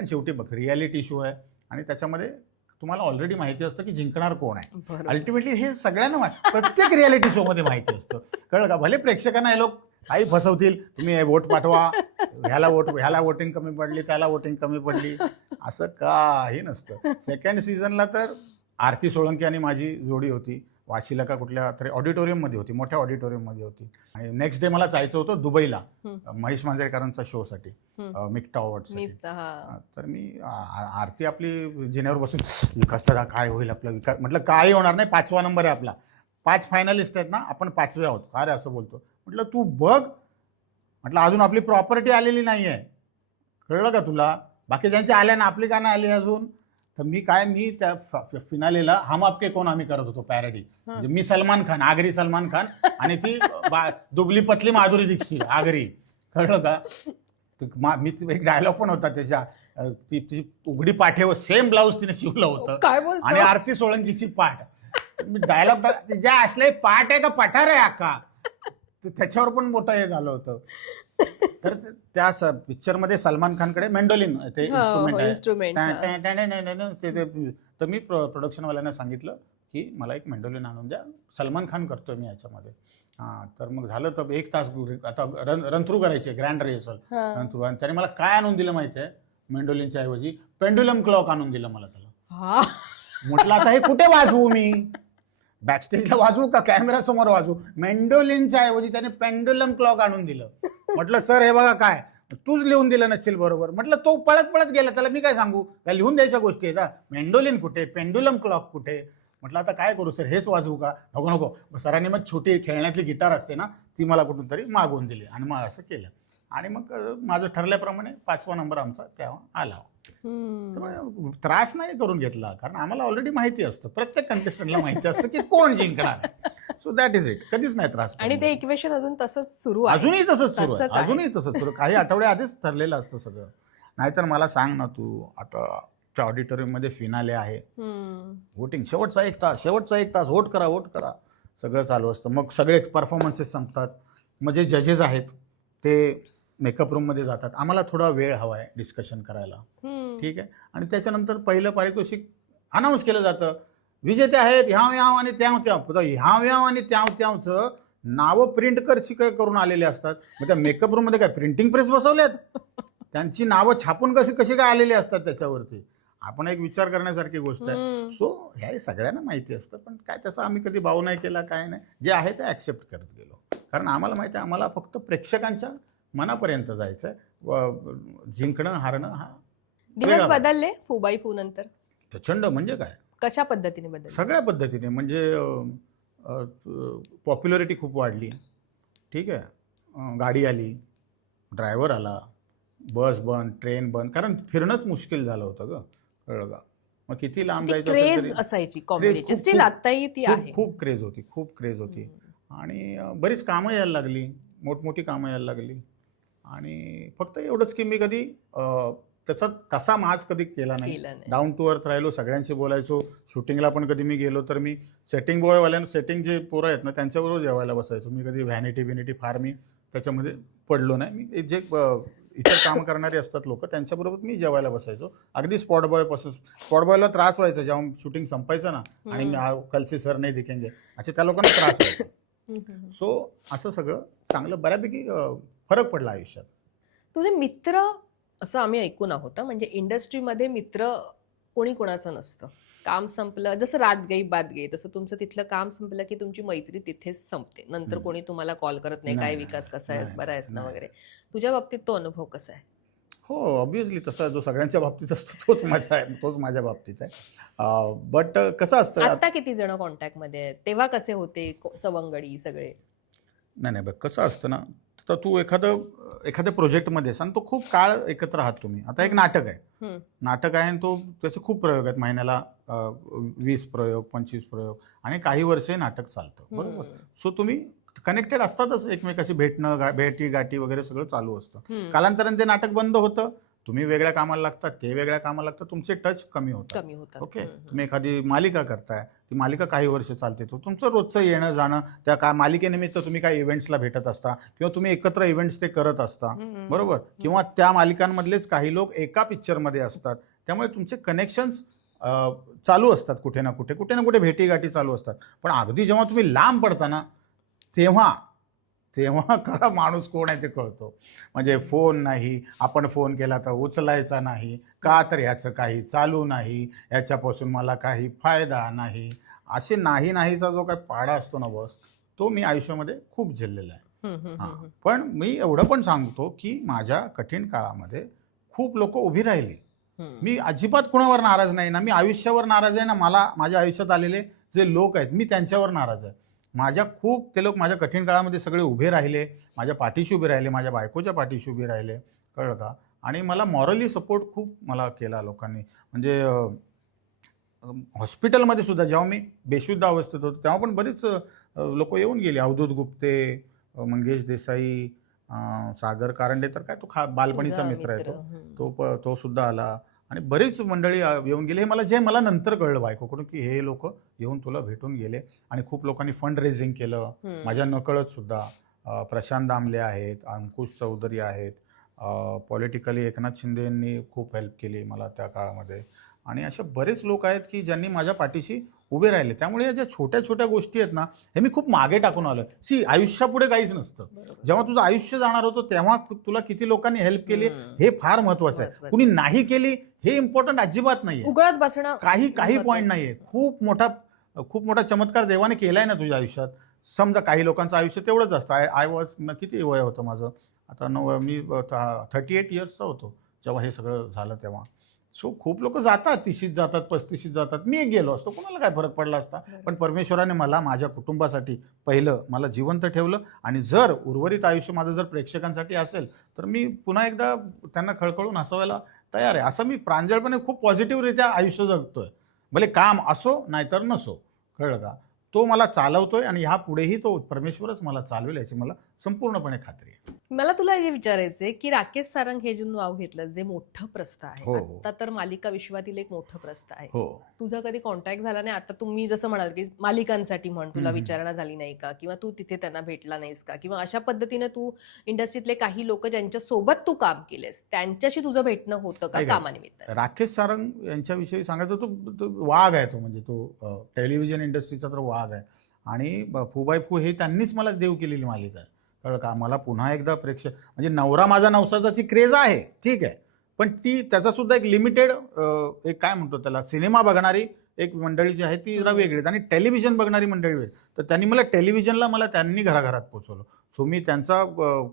कारण शेवटी बघ रियालिटी शो आहे आणि त्याच्यामध्ये तुम्हाला ऑलरेडी माहिती असतं की जिंकणार कोण आहे. अल्टिमेटली हे सगळ्यांना प्रत्येक रियालिटी शो मध्ये माहिती असतं, कळलं का? भले प्रेक्षकांना हे लोक काही फसवतील, तुम्ही वोट पाठवा, ह्याला वोटिंग कमी पडली, त्याला वोटिंग कमी पडली, असं काही नसतं. सेकंड सीझनला तर आरती सोळंकी आणि माझी जोडी होती, वाशीला का कुठल्या तरी ऑडिटोरियममध्ये होती, मोठ्या ऑडिटोरियममध्ये होती. आणि नेक्स्ट डे मला जायचं होतं दुबईला महेश मांजरेकरांचा शो साठी, मिक्टा अवॉर्डसाठी. तर मी आरती आपली जिन्यावर बसून विकास दादा काय होईल आपला विकास, म्हटलं काही होणार नाही, 5वा नंबर आहे आपला, 5 फायनलिस्ट आहेत ना, आपण 5वे आहोत. का रे असं बोलतो? म्हटलं तू बघ, म्हटलं अजून आपली प्रॉपर्टी आलेली नाही आहे, कळलं का तुला? बाकी ज्यांची आल्या ना, आपली का नाही आली अजून? तर मी त्या फिनालेला हम आपके कोण आम्ही करत होतो पॅरडी. म्हणजे मी सलमान खान, आगरी सलमान खान, आणि ती दुबली पतली माधुरी दीक्षित आगरी, कळलं का? मी एक डायलॉग पण होता त्याच्या, ती उघडी पाठेवर सेम ब्लाऊज तिने शिवलं होतं आणि आरती सोळंकीची पाठ. मी डायलॉग ज्या असले पाठ आहे का पठार आहे आका, त्याच्यावर पण मोठं हे झालं होतं. तर त्या पिक्चरमध्ये सलमान खानकडे मेंडोलिन ते इन्स्ट्रुमेंट आहे. तर मी प्रोडक्शनवाल्यांना सांगितलं की मला एक मेंडोलिन आणून द्या, सलमान खान करतोय मी याच्यामध्ये. तर मग झालं, तर 1 तास आता रन थ्रू करायचे, ग्रँड रिहर्सल रन थ्रू. आणि त्याने मला काय आणून दिलं माहिती आहे? मेंडोलिनच्या ऐवजी पेंडुलम क्लॉक आणून दिलं मला. त्याला म्हटलं आता हे कुठे वाजवू मी? बॅकस्टेजला वाजवू का कॅमेरा समोर वाजवू? मेंडोलिनच्या ऐवजी त्याने पेंडुलम क्लॉक आणून दिलं. म्हटलं सर हे बघा, काय तूच लिहून दिलं नसेल बरोबर. म्हटलं तो पळत गेला, त्याला मी काय सांगू? काय लिहून द्यायच्या गोष्टी आहेत? मेंडोलिन कुठे, पेंडुलम क्लॉक कुठे? म्हटलं आता काय करू सर, हेच वाजवू का? नको. सरांनी मग छोटी खेळण्यातली गिटार असते ना, ती मला कुठून तरी मागवून दिली आणि मग असं केलं. आणि मग माझं ठरल्याप्रमाणे 5वा नंबर आमचा तेव्हा आला. त्रास नाही करून घेतला, कारण आम्हाला ऑलरेडी माहिती असतं, प्रत्येक कंटेस्टंटला माहिती असतं की कोण जिंकणार. So that is it. कधीच नाही त्रास. आणि ते इक्वेशन अजून तसंच सुरू आहे, अजूनही तसंच सुरू. काही आठवडे आधीच ठरलेलं असतं सगळं. नाहीतर मला सांग ना तू, आता ऑडिटोरियम मध्ये फिनाले आहे, वोटिंग शेवटचा एक तास वोट करा सगळं चालू असतं. मग सगळे परफॉर्मन्सेस संपतात, मग जे जजेस आहेत ते मेकअप रूम मध्ये जातात, आम्हाला थोडा वेळ हवा आहे डिस्कशन करायला, ठीक आहे. आणि त्याच्यानंतर पहिलं पारितोषिक अनाऊन्स केलं जातं, विजेते आहेत ह्याव आणि ह्याव आणि त्यावचं नावं प्रिंट करून आलेले असतात. मग त्या मेकअप रूम मध्ये काय प्रिंटिंग प्रेस बसवल्यात? त्यांची नावं छापून कशी काय आलेली असतात त्याच्यावरती? आपण एक विचार करण्यासारखी गोष्ट आहे. सो ह्या सगळ्यांना माहिती असतं, पण काय त्याचा आम्ही कधी भाव नाही केला, काय नाही, जे आहे ते ऍक्सेप्ट करत गेलो. कारण आम्हाला माहिती आहे, आम्हाला फक्त प्रेक्षकांच्या मनापर्यंत जायचंय. जिंकणं हारणं हा दिवस बदलले फू नंतर प्रचंड. म्हणजे काय, कशा पद्धतीने बदलले? सगळ्या पद्धतीने. म्हणजे पॉप्युलरिटी खूप वाढली, ठीक आहे. गाडी आली, ड्रायव्हर आला, बस बंद, ट्रेन बंद, कारण फिरणंच मुश्किल झालं होतं ग, कळलं का? मग किती लांब जायचं क्रेज असायची कॉमेडीची, स्टिल आताही ती आहे. खूप क्रेज होती. आणि बरीच कामं यायला लागली, मोठमोठी कामं यायला लागली. आणि फक्त एवढंच की मी कधी त्याचा तसा माज कधी केला नाही. डाऊन टू अर्थ राहिलो, सगळ्यांशी बोलायचो. शूटिंगला पण कधी मी गेलो तर मी सेटिंग बॉयवाल्यांना, सेटिंग जे पोरं आहेत ना त्यांच्याबरोबर जेवायला बसायचो. मी कधी व्हॅनिटी फार मी त्याच्यामध्ये पडलो नाही. मी जे इतर काम करणारे असतात लोक, त्यांच्याबरोबर मी जेवायला बसायचो. अगदी स्पॉट बॉयला त्रास व्हायचा जेव्हा शूटिंग संपायचं ना, आणि कल से सर नाही दिखेंगे असे त्या लोकांना त्रास व्हायचा. सो असं सगळं चांगलं बऱ्यापैकी फरक पडला आयुष्यात. तुझे मित्र असं आम्ही ऐकून आहोत, म्हणजे इंडस्ट्रीमध्ये मित्र कोणी कोणाचं नसतं. काम संपलं, जसं रात गई बात गई, तसं तुमचं तिथलं काम संपलं की तुमची मैत्री तिथेच संपते. नंतर कोणी तुम्हाला कॉल करत नाही, काय विकास कसा आहेस, बरा आहेस ना वगैरे. तुझ्या बाबतीत तो अनुभव कसा आहे? हो, ऑब्व्हियसली तसा जो सगळ्यांच्या बाबतीत असतो तोच माझ्या बाबतीत आहे. बट कसं असतं, आता किती जण कॉन्टॅक्टमध्ये आहेत, तेव्हा कसे होते सवंगडी सगळे? नाही बघ, कसं असतं ना, तर तू एखाद्या प्रोजेक्टमध्ये सांग, तो खूप काळ एकत्र आहात तुम्ही. आता एक नाटक आहे आणि त्याचे खूप प्रयोग आहेत, महिन्याला 20 प्रयोग 25 प्रयोग, आणि काही वर्षे नाटक चालतं, बरोबर. सो तुम्ही कनेक्टेड असतातच एकमेकाशी, भेटी गाठी वगैरे सगळं चालू असतं. कालांतराने ते नाटक बंद होतं, तुम्ही वेगळ्या कामाला लागतात, ते वेगळ्या कामाला लागतात, तुमचे टच कमी होतात. ओके, तुम्ही एखादी मालिका करताय, ती मालिका काही वर्ष चालते, तो तुमचं रोजचं येणं जाणं, त्या मालिकेनिमित्त तुम्ही काही इव्हेंट्सला भेटत असता किंवा तुम्ही एकत्र इव्हेंट्स ते करत असता, बरोबर, किंवा त्या मालिकांमधलेच काही लोक एका पिक्चरमध्ये असतात, त्यामुळे तुमचे कनेक्शन्स चालू असतात, कुठे ना कुठे भेटीगाठी चालू असतात. पण अगदी जेव्हा तुम्ही लांब पडता ना, तेव्हा खरा माणूस कोण आहे ते कळतो. म्हणजे फोन नाही, आपण फोन केला तर उचलायचा नाही, का तर ह्याचं काही चालू नाही, ह्याच्यापासून मला काही फायदा नाही, असे नाहीचा जो काही पाडा असतो ना बॉस, तो मी आयुष्यामध्ये खूप झेललेला आहे. पण मी एवढं पण सांगतो की माझ्या कठीण काळामध्ये खूप लोक उभी राहिली. मी अजिबात कुणावर नाराज नाही ना, मी आयुष्यावर नाराज आहे ना, मला माझ्या आयुष्यात आलेले जे लोक आहेत मी त्यांच्यावर नाराज आहे. ते लोक माझ्या कठीण काळामध्ये सगळे उभे राहिले, माझ्या पाठीशी उभे राहिले, माझ्या बायकोच्या पाठीशी उभे राहिले, कळलं का. आणि मला मॉरली सपोर्ट खूप मला केला लोकांनी. म्हणजे हॉस्पिटलमध्ये सुद्धा जेव्हा मी बेशुद्ध अवस्थेत होतो तेव्हा पण बरीच लोक येऊन गेली. अवधूत गुप्ते, मंगेश देसाई, सागर कारंडे तर काय तो बालपणीचा मित्र आहे, तो सुद्धा आला. आणि बरीच मंडळी येऊन गेली. हे मला नंतर कळलं बायकोकडून की हे लोक येऊन तुला भेटून गेले. आणि खूप लोकांनी फंड रेझिंग केलं माझ्या नकळत सुद्धा. प्रशांत दामले आहेत, अंकुश चौधरी आहेत, पॉलिटिकली एकनाथ शिंदेंनी खूप हेल्प केली मला त्या काळामध्ये. आणि असे बरेच लोक आहेत की ज्यांनी माझ्या पाठीशी उभे राहिले. त्यामुळे या ज्या छोट्या छोट्या गोष्टी आहेत ना, हे मी खूप मागे टाकून आलोय. आयुष्यापुढे काहीच नसतं. जेव्हा तुझं आयुष्य जाणार होतं तेव्हा तुला किती लोकांनी हेल्प केली हे फार महत्वाचं आहे. कुणी नाही केली हे इम्पॉर्टंट अजिबात नाहीये. उघडत बसणं काही पॉईंट नाहीये. खूप मोठा चमत्कार देवाने केलाय ना तुझ्या आयुष्यात. समजा काही लोकांचं आयुष्य तेवढंच असतं. आय वॉज, किती वय होतं माझं आता, मी 38 इयर्सचा होतो जेव्हा हे सगळं झालं तेव्हा. सो खूप लोक जातात, 30शीत जातात, 35शीत जातात. मी एक गेलो असतो, कोणाला काय फरक पडला असता. पण परमेश्वराने मला माझ्या कुटुंबासाठी पहिलं मला जिवंत ठेवलं. आणि जर उर्वरित आयुष्य माझं जर प्रेक्षकांसाठी असेल तर मी पुन्हा एकदा त्यांना खळखळून हसवायला तयार आहे. असं मी प्रांजळपणे खूप पॉझिटिव्हरित्या आयुष्य जगतोय. भले काम असो नाहीतर नसो, कळलं का. तो मला चालवतोय आणि ह्या पुढेही तो परमेश्वरच मला चालवेल याची मला संपूर्णपणे खात्री आहे. मला तुला हे विचारायचंय की राकेश सारंग हे जे नाव घेतलं, जे मोठं प्रस्थ आहे, हो. आता तर मालिका विश्वातील एक मोठं प्रस्थ आहे. हो. तुझा कधी कॉन्टॅक्ट झाला नाही? आता तुम्ही जसं म्हणाल की मालिकांसाठी म्हण, तुला विचारणा झाली नाही का, किंवा तू तिथे त्यांना भेटला नाहीस का, किंवा अशा पद्धतीने तू इंडस्ट्रीतले काही लोक ज्यांच्या सोबत तू काम केलेस त्यांच्याशी तुझं भेटणं होतं का कामानिमित्त? राकेश सारंग यांच्याविषयी सांगायचं तो वाघ आहे. तो म्हणजे तो टेलिव्हिजन इंडस्ट्रीचा तर वाघ आहे. आणि फू बाय फू हे त्यांनीच मला देव केलेली मालिका आहे, कळलं का. मला पुन्हा एकदा म्हणजे नवरा माझा नवसाची क्रेज आहे, ठीक आहे, पण त्याचा सुद्धा एक लिमिटेड एक काय म्हणतो त्याला, सिनेमा बघणारी एक मंडळी जी आहे ती जरा वेगळी, आणि टेलिव्हिजन बघणारी मंडळी वेगळी. तर त्यांनी मला टेलिव्हिजनला त्यांनी घराघरात पोहोचवलं. सो मी त्यांचा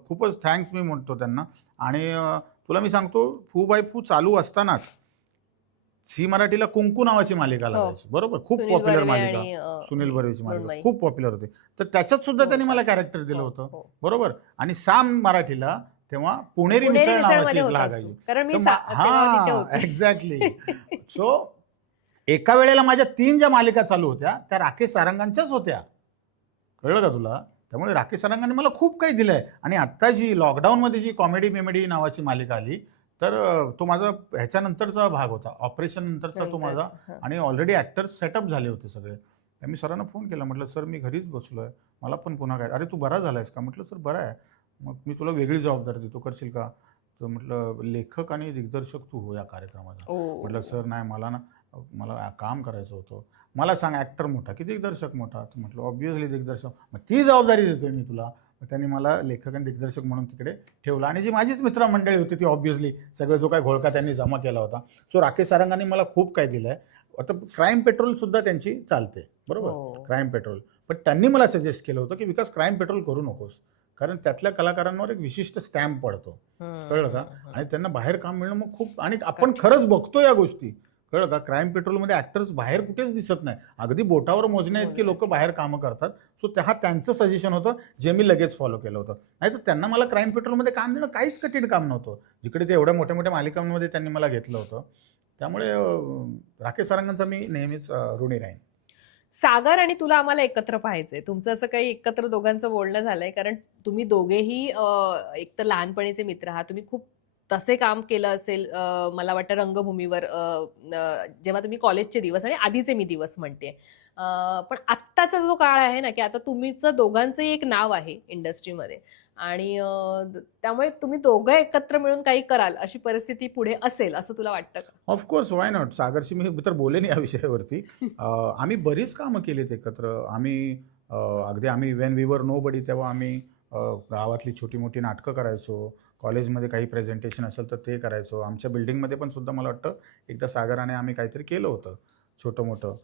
खूपच थँक्स मी म्हणतो त्यांना. आणि तुला मी सांगतो, फू बाय फू चालू असतानाच झी मराठीला कुंकू नावाची मालिका लागायची, बरोबर, खूप पॉप्युलर मालिका, सुनील बर्वेची मालिका खूप पॉप्युलर होती. तर त्याच्यात सुद्धा त्यांनी मला कॅरेक्टर दिलं होतं, बरोबर. आणि साम मराठीला तेव्हा पुणेरी मिसळ नावाची एक लागायची. हा, एक्झॅक्टली. सो एका वेळेला माझ्या 3 ज्या मालिका चालू होत्या त्या राकेश सारंगांच्याच होत्या, कळलं का तुला. त्यामुळे राकेश सारंगांनी मला खूप काही दिलंय. आणि आता जी लॉकडाऊनमध्ये जी कॉमेडी मेमेडी नावाची मालिका आली, तर तो माझा ह्याच्यानंतरचा भाग होता, ऑपरेशन नंतरचा तो माझा. आणि ऑलरेडी ऍक्टर्स सेटअप झाले होते सगळे. मी सरांना फोन केला, म्हटलं सर मी घरीच बसलोय, मला पण पुन्हा काय. अरे तू बरा झालायस का? म्हटलं सर बरा आहे. मग मी तुला वेगळी जबाबदारी देतो, करशील का? तर म्हटलं लेखक आणि दिग्दर्शक तू हो या कार्यक्रमाचा. म्हटलं सर नाही, मला काम करायचं होतं. मला सांग, ऍक्टर मोठा की दिग्दर्शक मोठा? तर म्हटलं ऑब्व्हियसली दिग्दर्शक. मग ती जबाबदारी देतोय मी तुला. त्यांनी मला लेखक आणि दिग्दर्शक म्हणून तिकडे ठेवलं. आणि जी माझीच मित्रमंडळी होती ती ऑब्व्हियसली सगळं जो काय घोळका त्यांनी जमा केला होता. सो राकेश सारंगांनी मला खूप काय दिलंय. आता क्राईम पेट्रोल सुद्धा त्यांची चालते, बरोबर, क्राईम पेट्रोल. पण त्यांनी मला सजेस्ट केलं होतं की विकास क्राईम पेट्रोल करू नकोस, कारण त्यातल्या कलाकारांवर एक विशिष्ट स्टॅम्प पडतो, कळलं का. आणि त्यांना बाहेर काम मिळणं मग खूप, आणि आपण खरंच बघतो या गोष्टी, कळलं का. क्राईम पेट्रोलमध्ये ऍक्टर्स बाहेर कुठेच दिसत नाही, अगदी बोटावर मोजण्या इतके लोक बाहेर कामं करतात. सो त्यांचं सजेशन होतं जे मी लगेच फॉलो केलं होतं. नाही तर त्यांना मला क्राईम पेट्रोलमध्ये काम देणं काहीच कठीण काम नव्हतं, जिकडे ते एवढ्या मोठ्या मोठ्या मालिकांमध्ये त्यांनी मला घेतलं होतं. त्यामुळे राकेश सारंगांचा मी नेहमीच ऋणी राहीन. सागर आणि तुला आम्हाला एकत्र पाहायचंय. तुमचं असं काही एकत्र दोघांचं बोलणं झालंय? कारण तुम्ही दोघेही एक तर लहानपणीचे मित्र आहात, तुम्ही खूप तसे काम केलं असेल मला वाटतं रंगभूमीवर जेव्हा तुम्ही कॉलेजचे दिवस आणि आधीचे मी दिवस म्हणते, पण आत्ताचा जो काळ आहे ना, की आता तुमचं दोघांचंही एक नाव आहे इंडस्ट्रीमध्ये आणि त्यामुळे तुम्ही दोघं एकत्र मिळून काही कराल अशी परिस्थिती पुढे असेल असं तुला वाटतं का? Of course, why not. सागरशी मी तर बोलेन या विषयावरती. आम्ही बरीच कामं केलीत एकत्र. अगदी आम्ही वेन वी वर नो बडी तेव्हा आम्ही गावातली छोटी मोठी नाटकं करायचो. कॉलेजमध्ये काही प्रेझेंटेशन असेल तर ते करायचो. आमच्या बिल्डिंगमध्ये पण सुद्धा मला वाटतं एकदा सागराने आम्ही काहीतरी केलं होतं छोटं मोठं.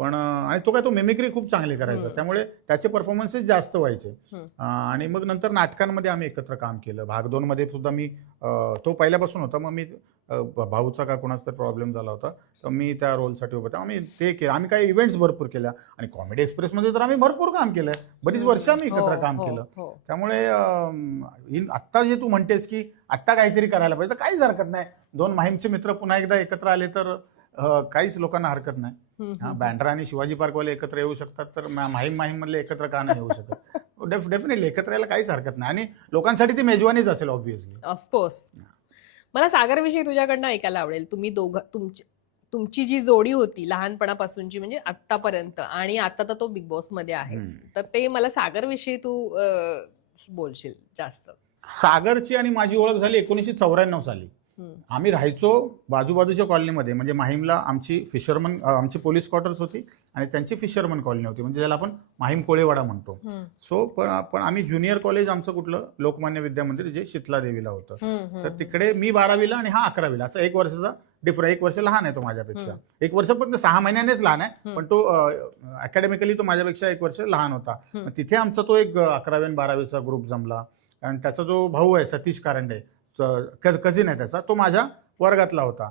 पण आणि तो मिमिक्री खूप चांगली करायचा, त्यामुळे त्याचे परफॉर्मन्सेस जास्त व्हायचे. आणि मग नंतर नाटकांमध्ये आम्ही एकत्र काम केलं. भाग 2 मध्ये सुद्धा मी तो पहिल्यापासून होता. मग मी भाऊचा का कोणाचा तर प्रॉब्लेम झाला होता, तर मी त्या रोलसाठी उभा होता. आम्ही ते केलं. आम्ही काही इव्हेंट्स भरपूर केल्या आणि कॉमेडी एक्सप्रेसमध्ये तर आम्ही भरपूर काम केलंय. बरीच वर्ष आम्ही एकत्र काम केलं. त्यामुळे आत्ता जे तू म्हणतेस की आत्ता काहीतरी करायला पाहिजे, तर काहीच हरकत नाही. 2 माहीमचे मित्र पुन्हा एकदा एकत्र आले तर काहीच लोकांना हरकत नाही. बँड्रा आणि शिवाजी पार्कवाले एकत्र येऊ शकतात, तर माहीम मधले एकत्र का नाही येऊ शकत? डेफिनेटली एकत्र यायला काहीच हरकत नाही आणि लोकांसाठी ती मेजवानीच असेल ऑब्व्हियसली. ऑफकोर्स. मला सागरविषयी तुझ्याकडनं ऐकायला आवडेल. तुम्ही दोघं तुमची जी जोडी होती लहानपणापासूनची म्हणजे आत्तापर्यंत आणि आता तर तो बिग बॉस मध्ये आहे, तर ते मला सागरविषयी तू बोलशील जास्त. सागरची आणि माझी ओळख झाली 1994 साली. आम्ही राहायचो बाजूबाजूच्या कॉलनीमध्ये. म्हणजे माहीमला आमची पोलीस क्वार्टर्स होती आणि त्यांची फिशरमन कॉलनी होती, म्हणजे ज्याला आपण माहीम कोळेवाडा म्हणतो. सो पण आम्ही ज्युनियर कॉलेज आमचं कुठलं लोकमान्य विद्या मंदिर जे शीतला देवीला होतं, तर तिकडे मी 12वीला आणि हा 11वीला, असं 1 वर्षाचा डिफरन्स. 1 वर्ष लहान आहे तो माझ्यापेक्षा. 1 वर्ष पण 6 महिन्यानेच लहान आहे, पण तो अकॅडमिकली तो माझ्यापेक्षा 1 वर्ष लहान होता. तिथे आमचा तो एक 11वी आणि 12वीचा ग्रुप जमला. आणि त्याचा जो भाऊ आहे सतीश कारंडे, कझिन आहे त्याचा, तो माझ्या वर्गातला होता.